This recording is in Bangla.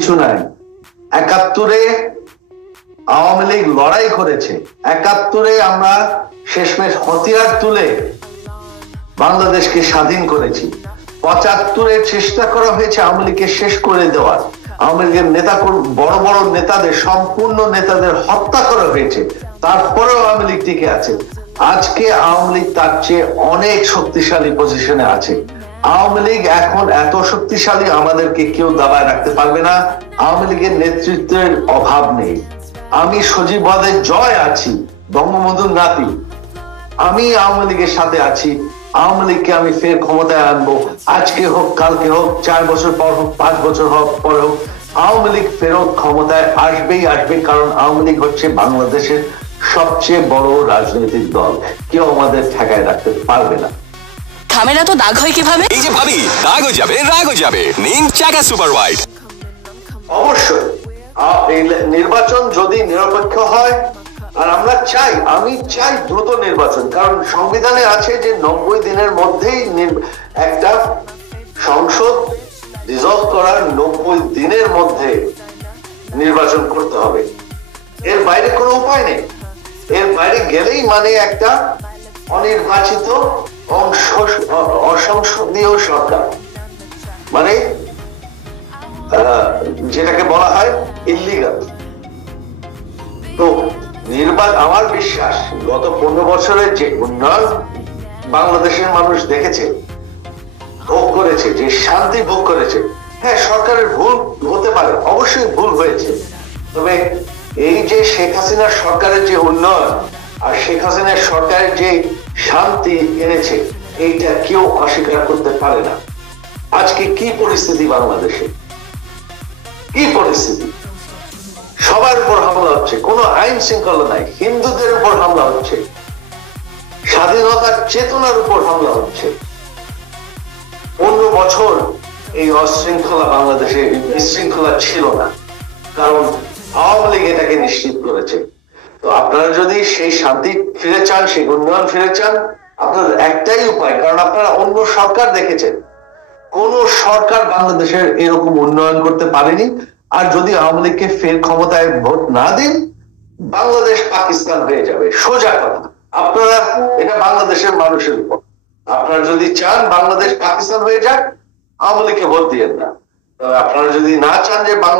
কিছু নাই। ৭১-এ আওয়ামী লীগ লড়াই করেছে, ৭১-এ আমরা শেষমেশ হতিয়ার তুলে বাংলাদেশকে স্বাধীন করেছি। ৭৫-এ চেষ্টা করা হয়েছে আওয়ামী লীগকে শেষ করে দেওয়ার, আওয়ামী লীগের নেতা বড় বড় নেতাদের, সম্পূর্ণ নেতাদের হত্যা করা হয়েছে, তারপরেও আওয়ামী লীগ টিকে আছে। আজকে আওয়ামী লীগ তার চেয়ে অনেক শক্তিশালী পজিশনে আছে। আওয়ামী লীগ এখন এত শক্তিশালী, আমাদেরকে কেউ দাবায় রাখতে পারবে না। আওয়ামী লীগের নেতৃত্বের অভাব নেই। আমি সজীব ওয়াজেদ জয় আছি, বঙ্গবন্ধুর নাতি, আমি আওয়ামী লীগের সাথে আছি। আওয়ামী লীগকে আমি ফের ক্ষমতায় আনবো, আজকে হোক, কালকে হোক, 4 বছর পর হোক, 5 বছর হোক পরে হোক, আওয়ামী লীগ ফেরত ক্ষমতায় আসবেই আসবে। কারণ আওয়ামী লীগ হচ্ছে বাংলাদেশের সবচেয়ে বড় রাজনৈতিক দল, কেউ আমাদের ঠেকায় রাখতে পারবে না। থামেরা তো দাগ হয় কিভাবে? এই যে ভাবি, দাগও যাবে, রাগও যাবে, নিন চাকা সুপার হোয়াইট। অবশ্যই নির্বাচন যদি নিরপেক্ষ হয়, আর আমি চাই দ্রুত নির্বাচন, কারণ সংবিধানে আছে যে 90 দিনের মধ্যেই একটা সংসদ ডিসলভ করার 90 দিনের মধ্যে নির্বাচন করতে হবে। এর বাইরে কোনো উপায় নেই। এর বাইরে গেলেই মানে একটা অনির্বাচিত অসংসদীয় সরকার, মানে যেটাকে বলা হয় ইল্লিগাল। তো আমার বিশ্বাস গত 15 বছরের যে উন্নয়ন বাংলাদেশের মানুষ দেখেছে, ভোগ করেছে, যে শান্তি ভোগ করেছে, হ্যাঁ সরকারের ভুল হতে পারে, অবশ্যই ভুল হয়েছে, তবে এই যে শেখ হাসিনার সরকারের যে উন্নয়ন আর শেখ হাসিনার সরকারের যে শান্তি এনেছে, এইটা কেউ অস্বীকার করতে পারে না। আজকে কি পরিস্থিতি বাংলাদেশে, কি পরিস্থিতি, সবার উপর হামলা হচ্ছে, কোনো আইন শৃঙ্খলা নাই, হিন্দুদের উপর হামলা হচ্ছে, স্বাধীনতার চেতনার উপর হামলা হচ্ছে। 15 বছর এই অশৃঙ্খলা বাংলাদেশে বিশৃঙ্খলা ছিল না, কারণ আওয়ামী লীগ এটাকে নিশ্চিত করেছে। তো আপনারা যদি সেই শান্তি ফিরে চান, সেই উন্নয়ন ফিরে চান, আপনাদের একটাই উপায়, কারণ আপনারা অন্য সরকার দেখেছেন, কোন সরকার বাংলাদেশের এরকম উন্নয়ন করতে পারেনি। আর যদি আওয়ামী লীগকে ফের ক্ষমতায় ভোট না দিন, বাংলাদেশ পাকিস্তান হয়ে যাবে, সোজা কথা। আপনারা, এটা বাংলাদেশের মানুষের উপর, আপনারা যদি চান বাংলাদেশ পাকিস্তান হয়ে যাক, আওয়ামী লীগকে ভোট দিয়েন না। আপনারা যদি না চান যে বাংলাদেশ